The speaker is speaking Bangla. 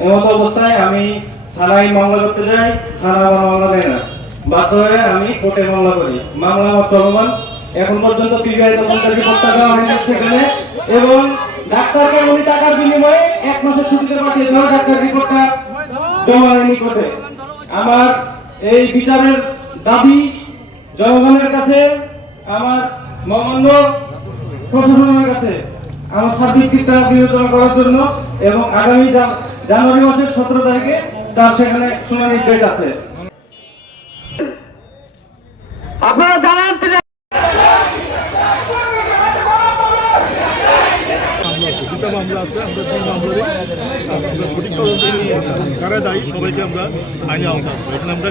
আমি অবস্থায় আমি থানায় মামলা করতে যাই, থানা আমার মামলা দেয় না। বাধ্য হয়ে আমি কোর্টে মামলা করি। মামলা আমার চলমান। এখন পর্যন্ত পিবিআই দেওয়া হয়নি সেখানে। এবং ডাক্তারকে উনি টাকার বিনিময়ে এক মাসের ছুটিতে পাঠিয়ে দেওয়া ডাক্তার রিপোর্টটা জমা হয়নি কোর্টে আমার এই বিচারের দাবি জনগণের কাছে, আমার মহামান্য প্রশাসনের কাছে, আমার সার্বিক বিবেচনা করার জন্য এবং আগামী জানুয়ারি মাসের সতেরো তারিখে তার সেখানে শুনানির ডেট আছে। আপনারা জানেন দুটা মামলা আছে, আমরা তিন মামলারই আমরা সঠিক তদন্ত যারা দায়ী, সবাইকে আমরা আইনে আওতা। এখানে আমরা